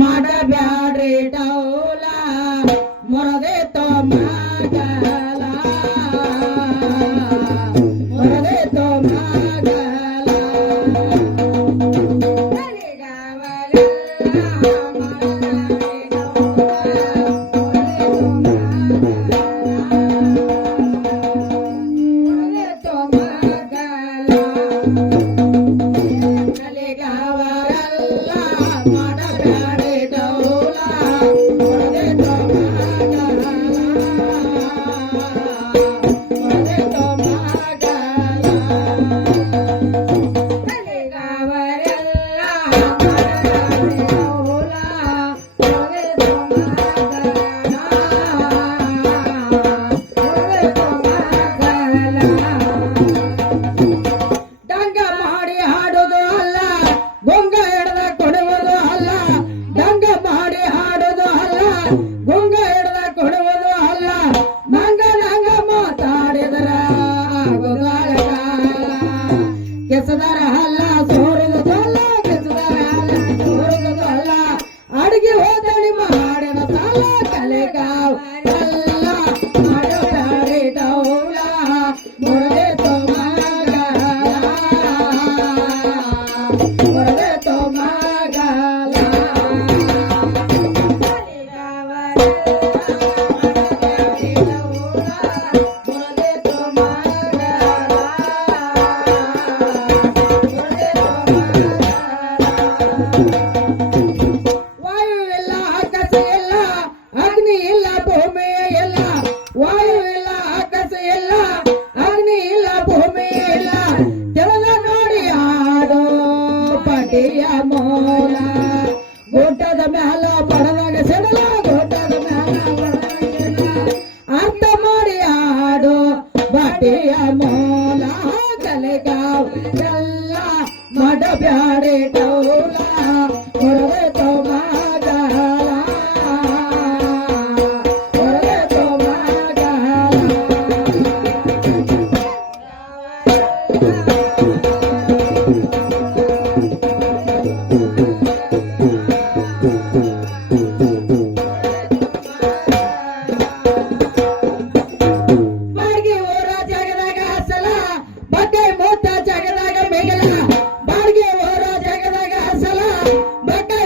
ಮಾಡಬ್ಯಾಡ್ರಿ ಡೌಲ ಮೊರದೆ ಮಗಲ ಮೊರದೆ ಮಗಲ ಗುಂಗ ಹಿಡ್ದ ಕೊಡುವುದು ಅಲ್ಲ ನಂಗ ಮಾತಾಡಿದ್ರ ಕೆಸದರ ಅಲ್ಲ ಸೋರುವುದು ಅಲ್ಲ ಕೆಸದರ ಅಲ್ಲ ಸೋರುವುದು ಅಲ್ಲ ಅಡಿಗೆ ಹೋದಣಿ ಮಾಡಿನ ಸಾಲ ಕಲೆಗಾವ್ ಎಲ್ಲ ಮಾಡಬೇಡಿ ಡೌಲ ಮೊರದೆ ಮಗಲ ಮೊರದೆ ಮಗಲ ಮೂಲ ಗುಡ್ಡದ ಮ್ಯಾಲ ಬಡದಾಗ ಸೆಡಲ ಗುಡ್ಡದ ಮ್ಯಾಲ ಅರ್ಥ ಮಾಡಿ ಆಡು ಬಟ್ಟೆಯ ಮೂಲ ಕಲೆಗಾವ್ ಎಲ್ಲ ಮಾಡಬ್ಯಾಡಿ ಡೌಲ ಮೊರದೆ ಮಗಲ ಮೊರದೆ ಮಗಲ ಬಟ್ಟೆ ಮೂತ ಜಗದಾಗ ಮಿಗಲ ಬಾಡ್ಗೆ ಓರ ಜಗದಾಗ ಸಲ ಬಟ್ಟೆ